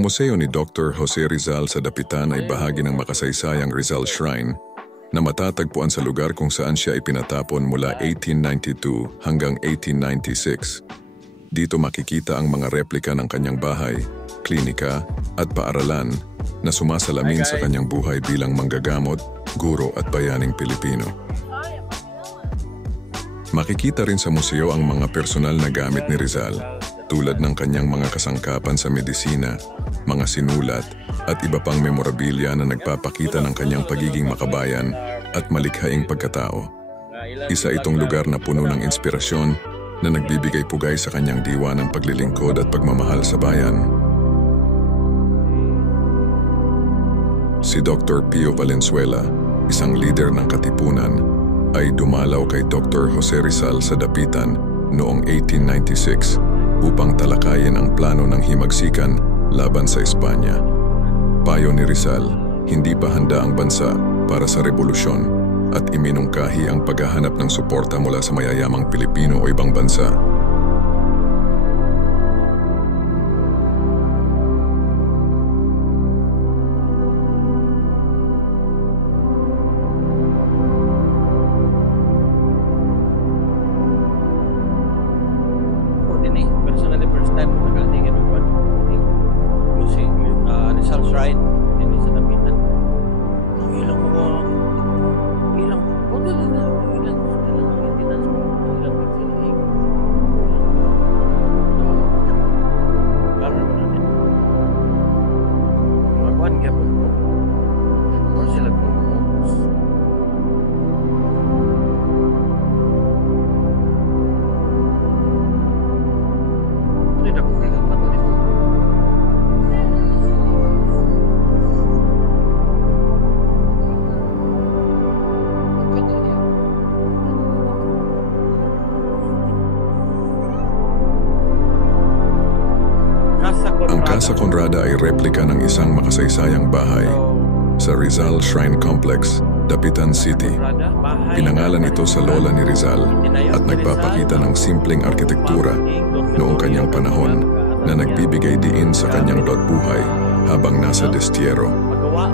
Ang museo ni Dr. Jose Rizal sa Dapitan ay bahagi ng makasaysayang Rizal Shrine na matatagpuan sa lugar kung saan siya ipinatapon mula 1892 hanggang 1896. Dito makikita ang mga replika ng kanyang bahay, klinika at paaralan na sumasalamin sa kanyang buhay bilang manggagamot, guro at bayaning Pilipino. Makikita rin sa museo ang mga personal na gamit ni Rizal, tulad ng kanyang mga kasangkapan sa medisina, mga sinulat, at iba pang memorabilia na nagpapakita ng kanyang pagiging makabayan at malikhaing pagkatao. Isa itong lugar na puno ng inspirasyon na nagbibigay pugay sa kanyang diwa ng paglilingkod at pagmamahal sa bayan. Si Dr. Pio Valenzuela, isang leader ng Katipunan, ay dumalaw kay Dr. Jose Rizal sa Dapitan noong 1896 upang talakayin ang plano ng himagsikan laban sa Espanya. Payo ni Rizal, hindi pa handa ang bansa para sa rebolusyon at iminungkahi ang paghahanap ng suporta mula sa mayayamang Pilipino o ibang bansa. Personally, first time nakatingin ng Rizal Shrine din sa Dapitan. Ilang Ang Casa Conrada ay replika ng isang makasaysayang bahay sa Rizal Shrine Complex, Dapitan City. Pinangalan ito sa lola ni Rizal at nagpapakita ng simpleng arkitektura noong kanyang panahon na nagbibigay diin sa kanyang buhay habang nasa destierro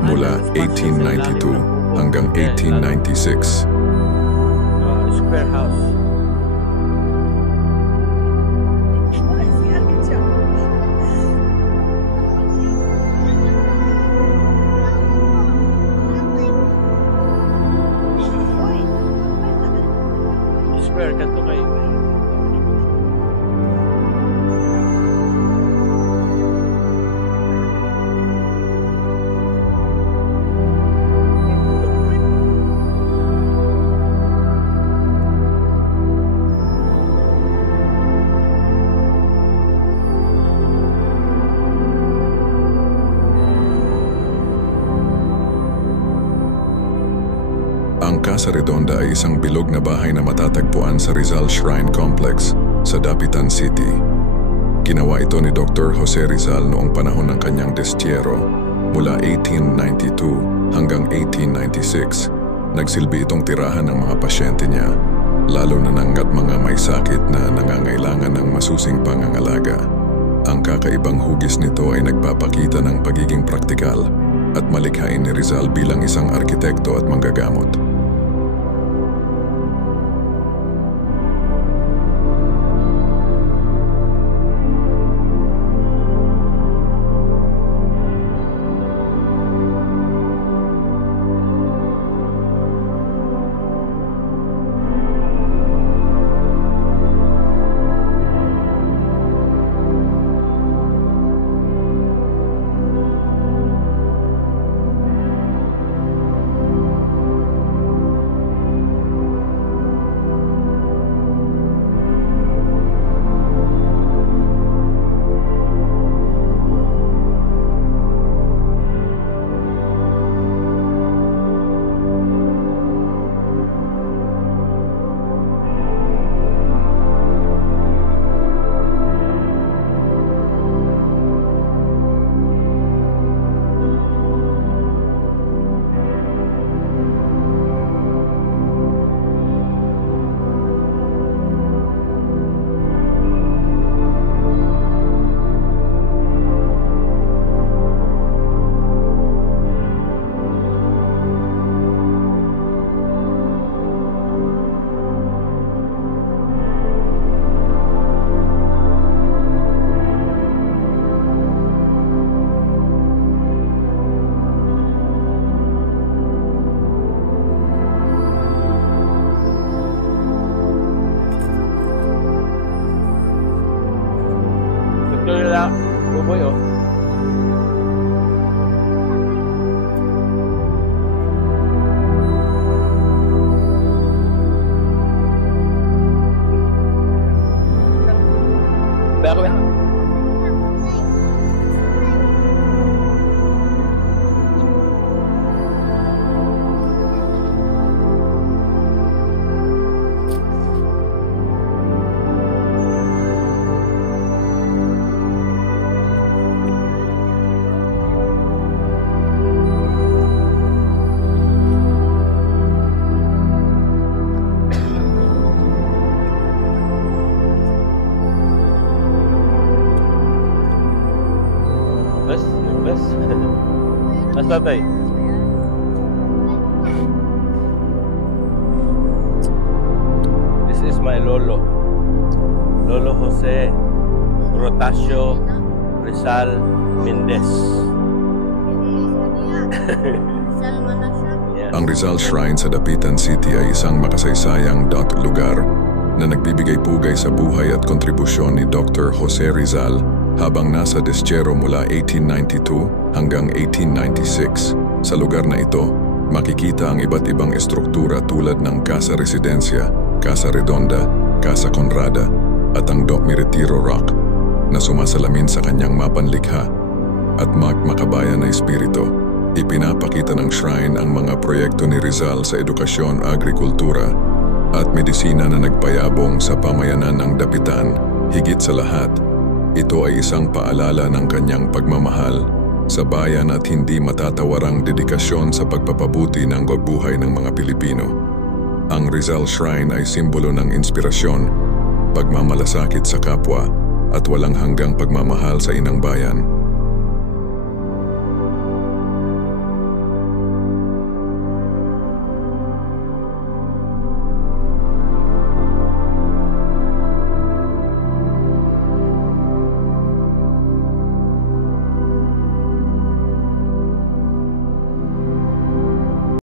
mula 1892 hanggang 1896. Square house. Square kanto kayo. Ang Casa Redonda ay isang bilog na bahay na matatagpuan sa Rizal Shrine Complex sa Dapitan City. Ginawa ito ni Dr. Jose Rizal noong panahon ng kanyang destierro mula 1892 hanggang 1896. Nagsilbi itong tirahan ng mga pasyente niya, lalo na ng mga may sakit na nangangailangan ng masusing pangangalaga. Ang kakaibang hugis nito ay nagpapakita ng pagiging praktikal at malikhain ni Rizal bilang isang arkitekto at manggagamot. Nasa tatay? This is my lolo. Lolo Jose Rotasio Rizal Mendez. Yeah. Ang Rizal Shrine sa Dapitan City ay isang makasaysayang lugar na nagbibigay pugay sa buhay at kontribusyon ni Dr. Jose Rizal habang nasa Destiero mula 1892 hanggang 1896. Sa lugar na ito, makikita ang iba't ibang estruktura tulad ng Casa Residencia, Casa Redonda, Casa Conrada at ang Doc Retiro Rock na sumasalamin sa kanyang mapanlikha at makabayan na espiritu. Ipinapakita ng shrine ang mga proyekto ni Rizal sa edukasyon, agrikultura at medisina na nagpayabong sa pamayanan ng Dapitan. Higit sa lahat, ito ay isang paalala ng kanyang pagmamahal sa bayan at hindi matatawarang dedikasyon sa pagpapabuti ng buhay ng mga Pilipino. Ang Rizal Shrine ay simbolo ng inspirasyon, pagmamalasakit sa kapwa at walang hanggang pagmamahal sa inang bayan.